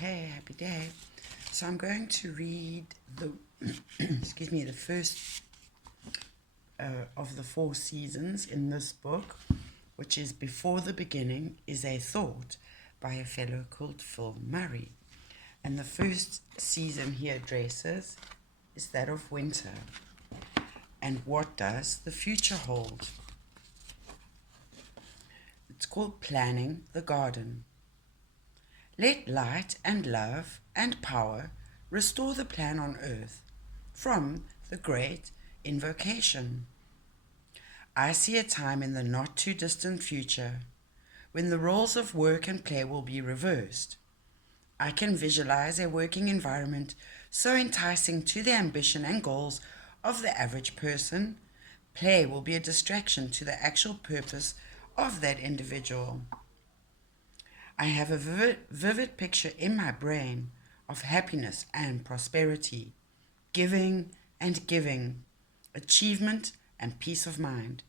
Hey, happy day. So I'm going to read the the first of the 4 seasons in this book, which is Before the Beginning is a Thought by a fellow called Phil Murray. And the first season he addresses is that of winter. And what does the future hold? It's called Planning the Garden. Let light and love and power restore the plan on earth from the great invocation. I see a time in the not too distant future when the roles of work and play will be reversed. I can visualize a working environment so enticing to the ambition and goals of the average person. Play will be a distraction to the actual purpose of that individual. I have a vivid picture in my brain of happiness and prosperity, giving and giving, achievement and peace of mind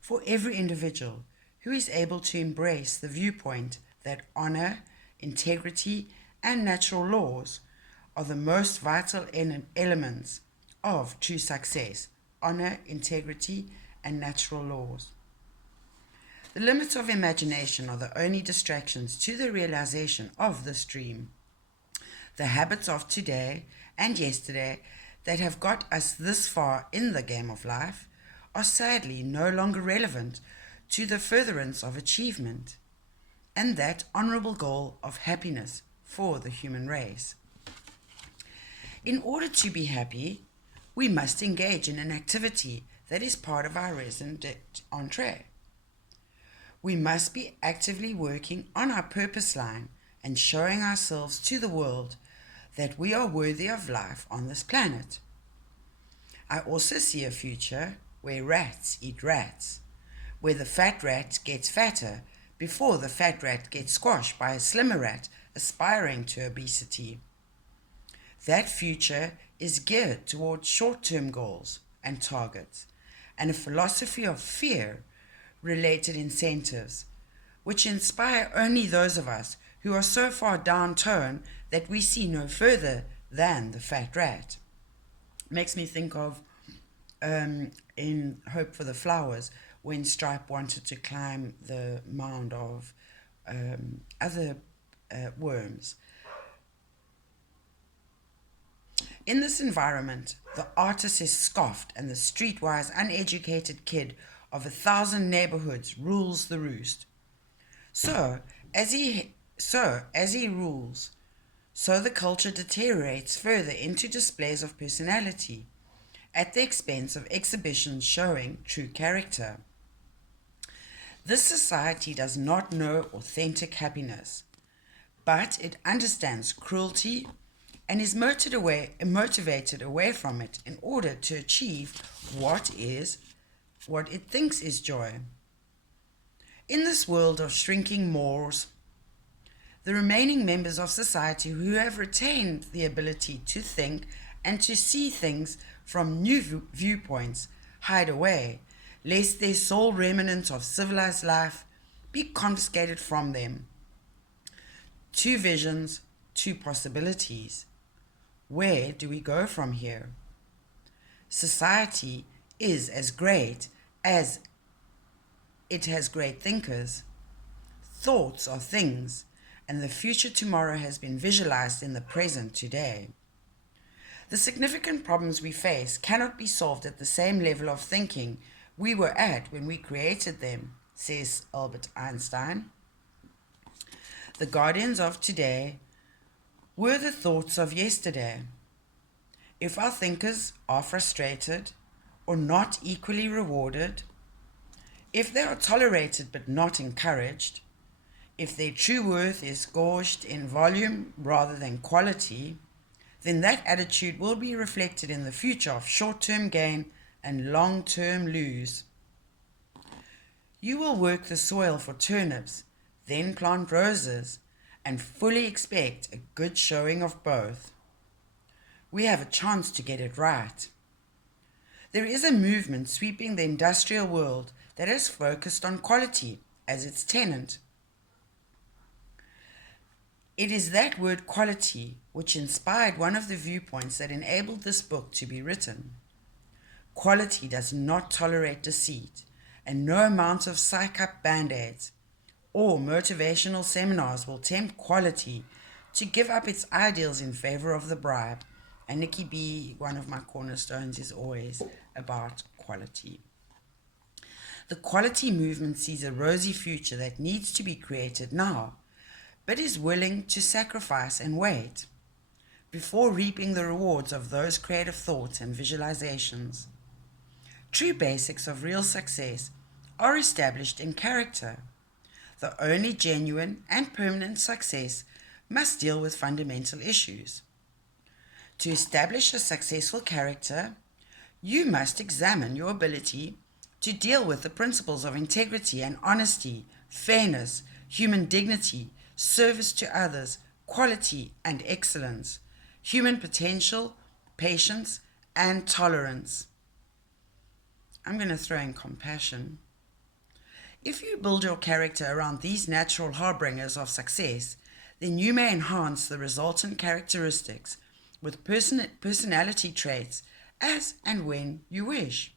for every individual who is able to embrace the viewpoint that honor, integrity, and natural laws are the most vital elements of true success. Honor, integrity, and natural laws. The limits of imagination are the only distractions to the realization of this dream. The habits of today and yesterday that have got us this far in the game of life are sadly no longer relevant to the furtherance of achievement and that honorable goal of happiness for the human race. In order to be happy, we must engage in an activity that is part of our raison d'être. We must be actively working on our purpose line and showing ourselves to the world that we are worthy of life on this planet. I also see a future where rats eat rats, where the fat rat gets fatter before the fat rat gets squashed by a slimmer rat aspiring to obesity. That future is geared towards short-term goals and targets and a philosophy of fear related incentives, which inspire only those of us who are so far down-tone that we see no further than the fat rat. Makes me think of in Hope for the Flowers when Stripe wanted to climb the mound of other worms. In this environment, the artist is scoffed and the streetwise uneducated kid of 1,000 neighborhoods rules the roost. So as he rules, so the culture deteriorates further into displays of personality at the expense of exhibitions showing true character. This society does not know authentic happiness, but it understands cruelty and is motivated away from it in order to achieve what it thinks is joy. In this world of shrinking mores, the remaining members of society who have retained the ability to think and to see things from new viewpoints hide away, lest their sole remnant of civilized life be confiscated from them. 2 visions, 2 possibilities. Where do we go from here? Society is as great as it has great thinkers. Thoughts are things, and the future tomorrow has been visualized in the present today. The significant problems we face cannot be solved at the same level of thinking we were at when we created them, says Albert Einstein. The guardians of today were the thoughts of yesterday. If our thinkers are frustrated or not equally rewarded, if they are tolerated but not encouraged, if their true worth is gauged in volume rather than quality, then that attitude will be reflected in the future of short-term gain and long-term lose. You will work the soil for turnips, then plant roses, and fully expect a good showing of both. We have a chance to get it right. There is a movement sweeping the industrial world that is focused on quality as its tenant. It is that word quality which inspired one of the viewpoints that enabled this book to be written. Quality does not tolerate deceit, and no amount of psych-up band-aids or motivational seminars will tempt quality to give up its ideals in favor of the bribe. And Nikki B, one of my cornerstones, is always about quality. The quality movement sees a rosy future that needs to be created now, but is willing to sacrifice and wait before reaping the rewards of those creative thoughts and visualizations. True basics of real success are established in character. The only genuine and permanent success must deal with fundamental issues. To establish a successful character, you must examine your ability to deal with the principles of integrity and honesty, fairness, human dignity, service to others, quality and excellence, human potential, patience, and tolerance. I'm going to throw in compassion. If you build your character around these natural harbingers of success, then you may enhance the resultant characteristics with personality traits as and when you wish.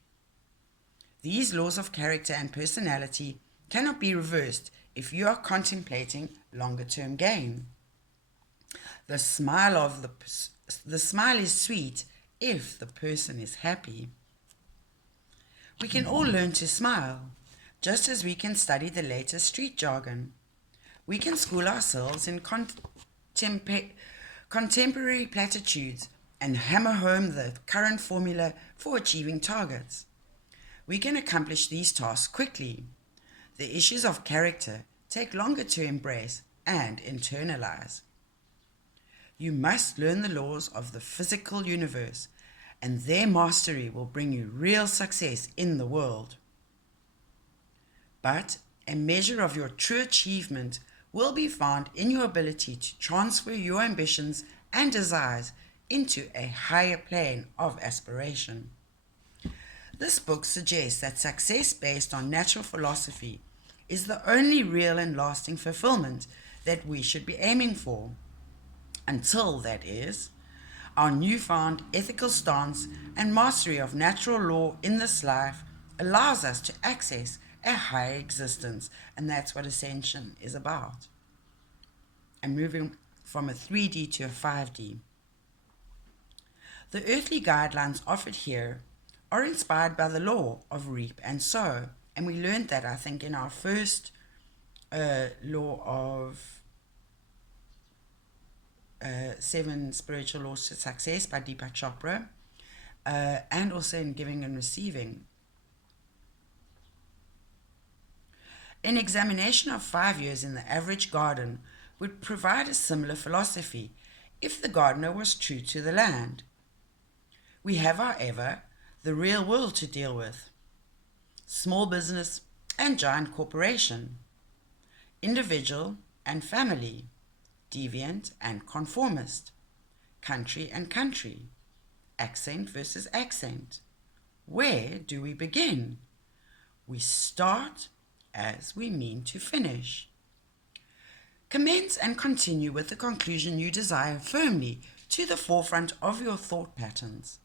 These laws of character and personality cannot be reversed if you are contemplating longer-term gain. The smile is sweet if the person is happy. We can all learn to smile, just as we can study the latest street jargon. We can school ourselves in contemporary platitudes and hammer home the current formula for achieving targets. We can accomplish these tasks quickly. The issues of character take longer to embrace and internalize. You must learn the laws of the physical universe, and their mastery will bring you real success in the world. But a measure of your true achievement will be found in your ability to transfer your ambitions and desires into a higher plane of aspiration. This book suggests that success based on natural philosophy is the only real and lasting fulfillment that we should be aiming for. Until, that is, our newfound ethical stance and mastery of natural law in this life allows us to access a higher existence, and that's what ascension is about. And moving from a 3D to a 5D. The earthly guidelines offered here are inspired by the law of reap and sow, and we learned that, I think, in our first law of 7 Spiritual Laws to Success by Deepak Chopra, and also in Giving and Receiving. An examination of 5 years in the average garden would provide a similar philosophy if the gardener was true to the land. We have, however, the real world to deal with: small business and giant corporation, individual and family, deviant and conformist, country and country, accent versus accent. Where do we begin? We start as we mean to finish. Commence and continue with the conclusion you desire firmly to the forefront of your thought patterns.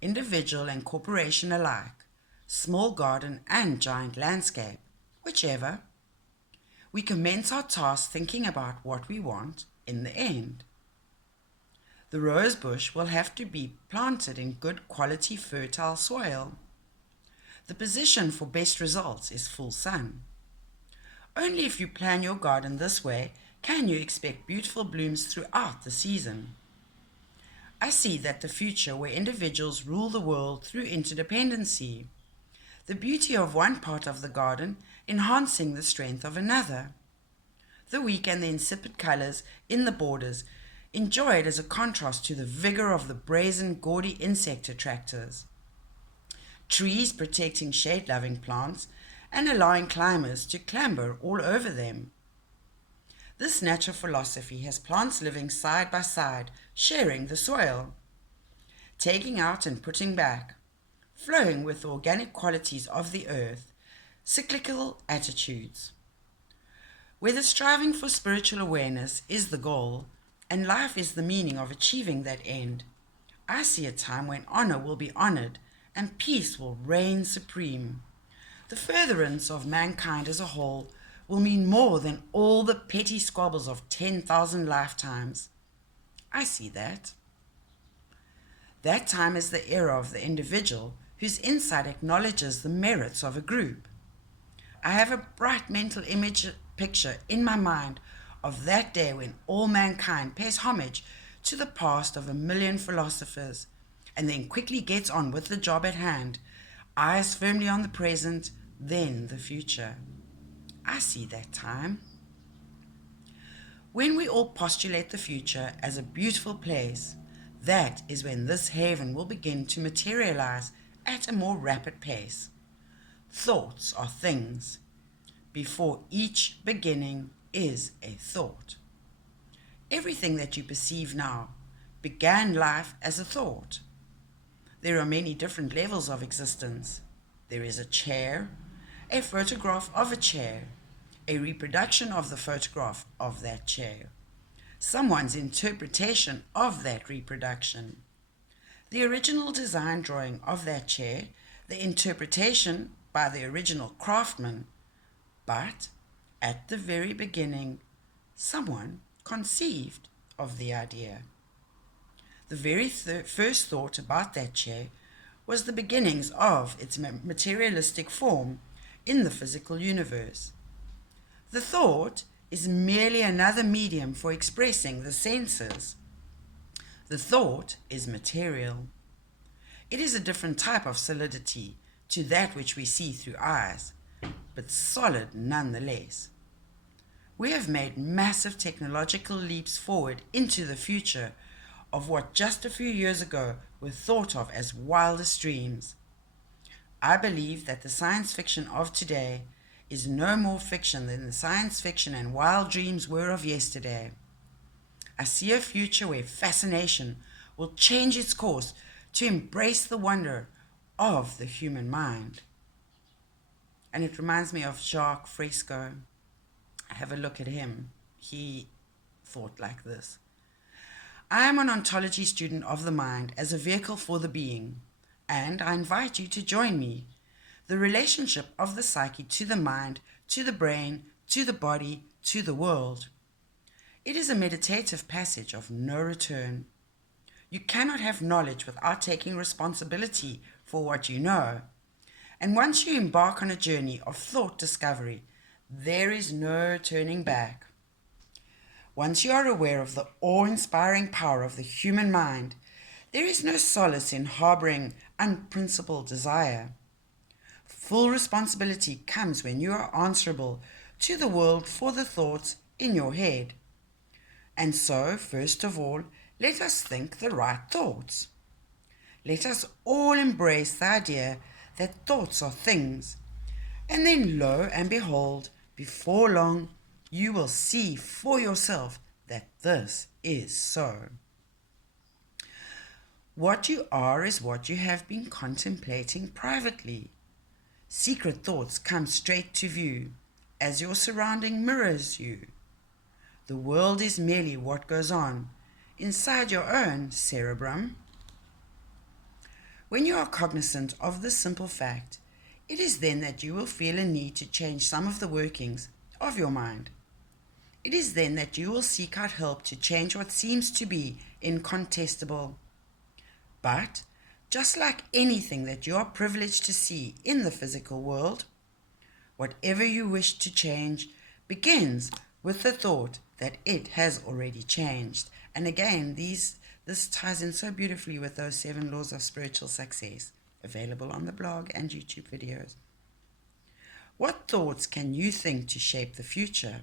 Individual and corporation alike, small garden and giant landscape, whichever. We commence our task thinking about what we want in the end. The rose bush will have to be planted in good quality fertile soil. The position for best results is full sun. Only if you plan your garden this way can you expect beautiful blooms throughout the season. I see that the future where individuals rule the world through interdependency, the beauty of one part of the garden enhancing the strength of another. The weak and the insipid colors in the borders enjoyed as a contrast to the vigor of the brazen, gaudy insect attractors. Trees protecting shade-loving plants and allowing climbers to clamber all over them. This natural philosophy has plants living side by side, sharing the soil, taking out and putting back, flowing with the organic qualities of the earth, cyclical attitudes. Whether striving for spiritual awareness is the goal and life is the meaning of achieving that end, I see a time when honor will be honored and peace will reign supreme. The furtherance of mankind as a whole will mean more than all the petty squabbles of 10,000 lifetimes. I see that. That time is the era of the individual whose insight acknowledges the merits of a group. I have a bright mental image picture in my mind of that day when all mankind pays homage to the past of a million philosophers and then quickly gets on with the job at hand, eyes firmly on the present, then the future. I see that time. When we all postulate the future as a beautiful place, that is when this haven will begin to materialize at a more rapid pace. Thoughts are things. Before each beginning is a thought. Everything that you perceive now began life as a thought. There are many different levels of existence. There is a chair, a photograph of a chair, a reproduction of the photograph of that chair, someone's interpretation of that reproduction, the original design drawing of that chair, the interpretation by the original craftsman, but at the very beginning, someone conceived of the idea. The very first thought about that chair was the beginnings of its materialistic form in the physical universe. The thought is merely another medium for expressing the senses. The thought is material. It is a different type of solidity to that which we see through eyes, but solid nonetheless. We have made massive technological leaps forward into the future of what just a few years ago were thought of as wildest dreams. I believe that the science fiction of today is no more fiction than the science fiction and wild dreams were of yesterday. I see a future where fascination will change its course to embrace the wonder of the human mind. And it reminds me of Jacques Fresco. Have a look at him. He thought like this. I am an ontology student of the mind as a vehicle for the being, and I invite you to join me. The relationship of the psyche to the mind, to the brain, to the body, to the world. It is a meditative passage of no return. You cannot have knowledge without taking responsibility for what you know. And once you embark on a journey of thought discovery, there is no turning back. Once you are aware of the awe-inspiring power of the human mind, there is no solace in harboring unprincipled desire. Full responsibility comes when you are answerable to the world for the thoughts in your head. And so, first of all, let us think the right thoughts. Let us all embrace the idea that thoughts are things. And then, lo and behold, before long, you will see for yourself that this is so. What you are is what you have been contemplating privately. Secret thoughts come straight to view as your surrounding mirrors you. The world is merely what goes on inside your own cerebrum. When you are cognizant of this simple fact, it is then that you will feel a need to change some of the workings of your mind. It is then that you will seek out help to change what seems to be incontestable. But, just like anything that you are privileged to see in the physical world, whatever you wish to change begins with the thought that it has already changed. And again, this ties in so beautifully with those 7 laws of spiritual success, available on the blog and YouTube videos. What thoughts can you think to shape the future?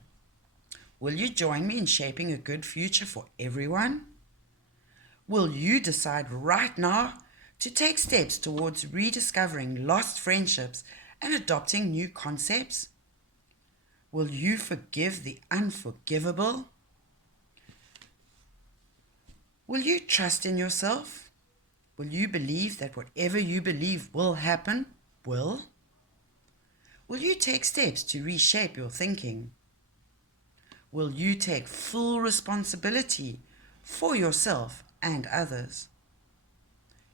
Will you join me in shaping a good future for everyone? Will you decide right now to take steps towards rediscovering lost friendships and adopting new concepts? Will you forgive the unforgivable? Will you trust in yourself? Will you believe that whatever you believe will happen, will? Will you take steps to reshape your thinking? will you take full responsibility for yourself and others?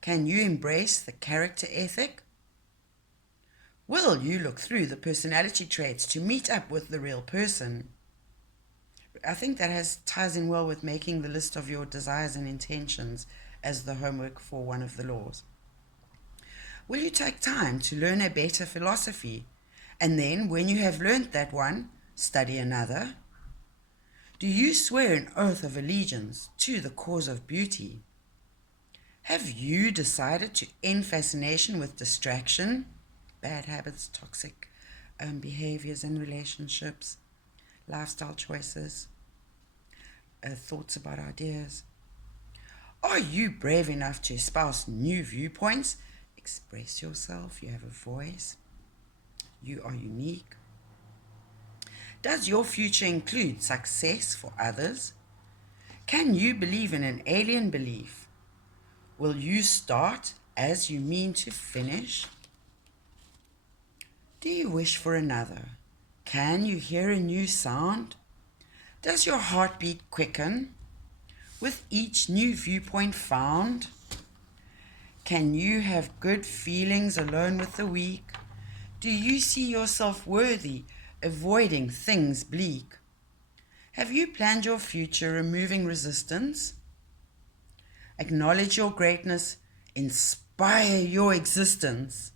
Can you embrace the character ethic? Will you look through the personality traits to meet up with the real person? I think that ties in well with making the list of your desires and intentions as the homework for one of the laws. Will you take time to learn a better philosophy, and then, when you have learnt that one, study another? Do you swear an oath of allegiance to the cause of beauty? Have you decided to end fascination with distraction, bad habits, toxic behaviors and relationships, lifestyle choices, thoughts about ideas? Are you brave enough to espouse new viewpoints? Express yourself. You have a voice. You are unique. Does your future include success for others? Can you believe in an alien belief? Will you start as you mean to finish? Do you wish for another? Can you hear a new sound? Does your heartbeat quicken with each new viewpoint found? Can you have good feelings alone with the weak? Do you see yourself worthy, avoiding things bleak? Have you planned your future, removing resistance? Acknowledge your greatness, inspire your existence.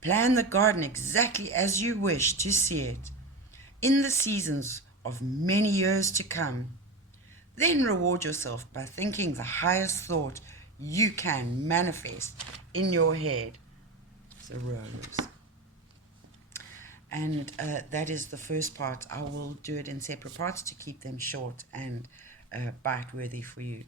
Plan the garden exactly as you wish to see it, in the seasons of many years to come. Then reward yourself by thinking the highest thought you can manifest in your head. It's a rose. And that is the first part. I will do it in separate parts to keep them short and bite-worthy for you.